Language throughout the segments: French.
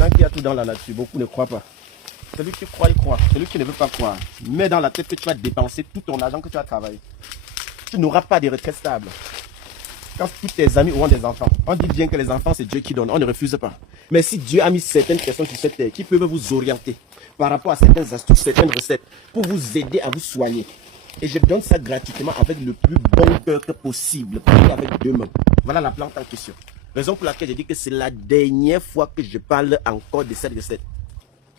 prétend qu'il y a tout dans la nature. Beaucoup ne croient pas. Celui qui croit, il croit. Celui qui ne veut pas croire, mets dans la tête que tu vas dépenser tout ton argent que tu as travaillé. Tu n'auras pas de retraite stable. Quand tous tes amis auront des enfants, on dit bien que les enfants, c'est Dieu qui donne. On ne refuse pas. Mais si Dieu a mis certaines personnes sur cette terre qui peuvent vous orienter par rapport à certaines astuces, certaines recettes, pour vous aider à vous soigner, et je donne ça gratuitement avec le plus bon cœur que possible, avec 2 mains. Voilà la plante en question. Raison pour laquelle je dis que c'est la dernière fois que je parle encore de cette recette.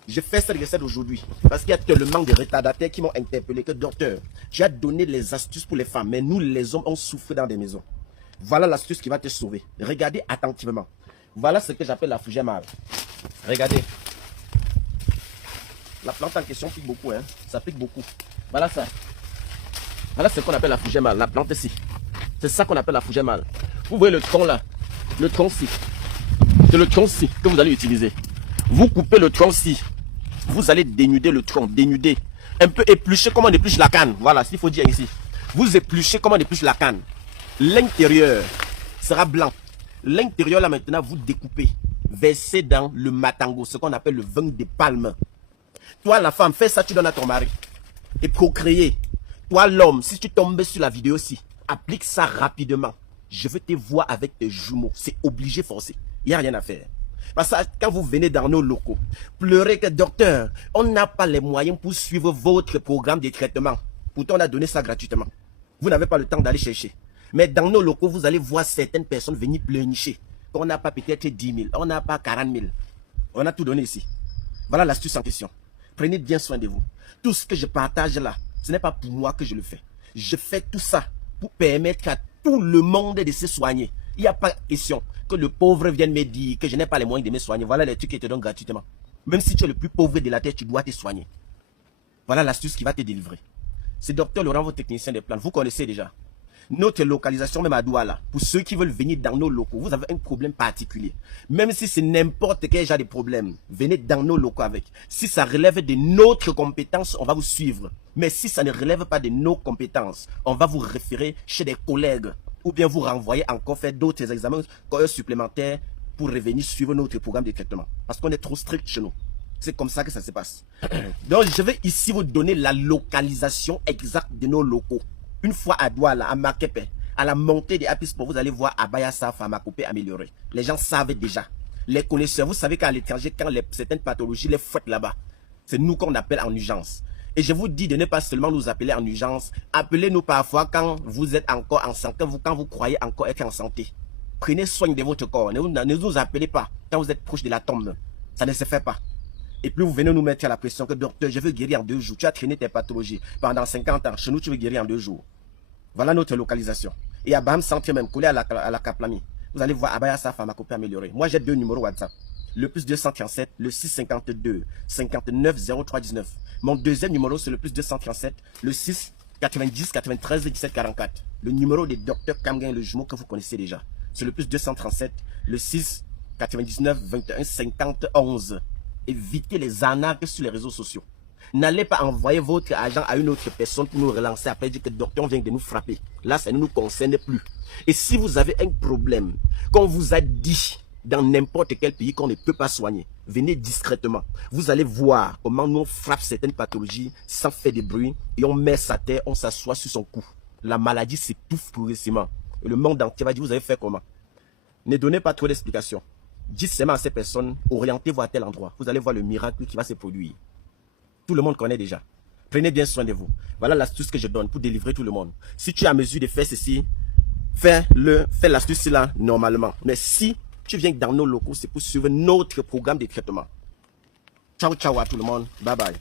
Je fais cette recette aujourd'hui parce qu'il y a tellement de retardataires qui m'ont interpellé que docteur, tu as donné les astuces pour les femmes, mais nous les hommes on souffre dans des maisons. Voilà l'astuce qui va te sauver. Regardez attentivement. Voilà ce que j'appelle la fougère mâle. Regardez. La plante en question pique beaucoup, hein. Ça pique beaucoup. Voilà ça. Voilà ce qu'on appelle la fougère mâle, la plante ici. C'est ça qu'on appelle la fougère mâle. Vous voyez le tronc là, le tronc-ci. C'est le tronc-ci que vous allez utiliser. Vous coupez le tronc-ci. Vous allez dénuder le tronc, dénuder. Un peu éplucher comme on épluche la canne. Voilà, s'il faut dire ici. Vous épluchez comme on épluche la canne. L'intérieur sera blanc. L'intérieur là maintenant, vous découpez. Versez dans le matango, ce qu'on appelle le vin de palme. Toi la femme, fais ça, tu donnes à ton mari. Et procréer. Toi l'homme, si tu tombes sur la vidéo aussi, applique ça rapidement. Je veux te voir avec tes jumeaux. C'est obligé, forcé. Il n'y a rien à faire. Parce que quand vous venez dans nos locaux, pleurez que docteur, on n'a pas les moyens pour suivre votre programme de traitement. Pourtant, on a donné ça gratuitement. Vous n'avez pas le temps d'aller chercher. Mais dans nos locaux, vous allez voir certaines personnes venir pleurnicher. On n'a pas peut-être 10 000, on n'a pas 40 000. On a tout donné ici. Voilà l'astuce en question. Prenez bien soin de vous. Tout ce que je partage là, ce n'est pas pour moi que je le fais. Je fais tout ça pour permettre à tout le monde de se soigner. Il n'y a pas question que le pauvre vienne me dire que je n'ai pas les moyens de me soigner. Voilà les trucs qui te donnent gratuitement. Même si tu es le plus pauvre de la terre, tu dois te soigner. Voilà l'astuce qui va te délivrer. C'est docteur Laurent, votre technicien des plantes. Vous connaissez déjà. Notre localisation, même à Douala, pour ceux qui veulent venir dans nos locaux, vous avez un problème particulier. Même si c'est n'importe quel genre de problème, venez dans nos locaux avec. Si ça relève de notre compétence, on va vous suivre. Mais si ça ne relève pas de nos compétences, on va vous référer chez des collègues. Ou bien vous renvoyer encore faire d'autres examens supplémentaires pour revenir suivre notre programme de traitement. Parce qu'on est trop strict chez nous. C'est comme ça que ça se passe. Donc je vais ici vous donner la localisation exacte de nos locaux. Une fois à Douala, à Makepe, à la montée des Apisport, vous allez voir Abayasa, Pharmacopée améliorée. Les gens savent déjà. Les connaisseurs, vous savez qu'à l'étranger, quand certaines pathologies les fouettent là-bas, c'est nous qu'on appelle en urgence. Et je vous dis de ne pas seulement nous appeler en urgence, appelez-nous parfois quand vous êtes encore en santé, quand vous croyez encore être en santé. Prenez soin de votre corps. Ne nous appelez pas quand vous êtes proche de la tombe. Ça ne se fait pas. Et puis vous venez nous mettre à la pression que docteur, je veux guérir en 2 jours. Tu as traîné tes pathologies pendant 50 ans. Chez nous, tu veux guérir en 2 jours. Voilà notre localisation. Et à Baham Centre même, collé à la Kaplami, vous allez voir Abayasa Pharmacopée améliorée. Moi, j'ai 2 numéros WhatsApp. Le plus 237, le 652 59 03 19. Mon deuxième numéro, c'est le plus 237, le 6 90 93 17 44. Le numéro de Dr Kamgen, le jumeau que vous connaissez déjà. C'est le plus 237, le 6 99 21 50 11. Évitez les arnaques sur les réseaux sociaux. N'allez pas envoyer votre argent à une autre personne pour nous relancer après dire que le docteur vient de nous frapper. Là, ça ne nous concerne plus. Et si vous avez un problème, qu'on vous a dit dans n'importe quel pays qu'on ne peut pas soigner, venez discrètement. Vous allez voir comment nous on frappe certaines pathologies sans faire de bruit et on met sa terre, on s'assoit sur son cou. La maladie s'étouffe progressivement. Et le monde entier va dire, vous avez fait comment? Ne donnez pas trop d'explications. Dites seulement à ces personnes, orientez-vous à tel endroit. Vous allez voir le miracle qui va se produire. Tout le monde connaît déjà. Prenez bien soin de vous. Voilà l'astuce que je donne pour délivrer tout le monde. Si tu es à mesure de faire ceci, fais l'astuce là normalement. Mais si tu viens dans nos locaux, c'est pour suivre notre programme de traitement. Ciao, ciao à tout le monde. Bye bye.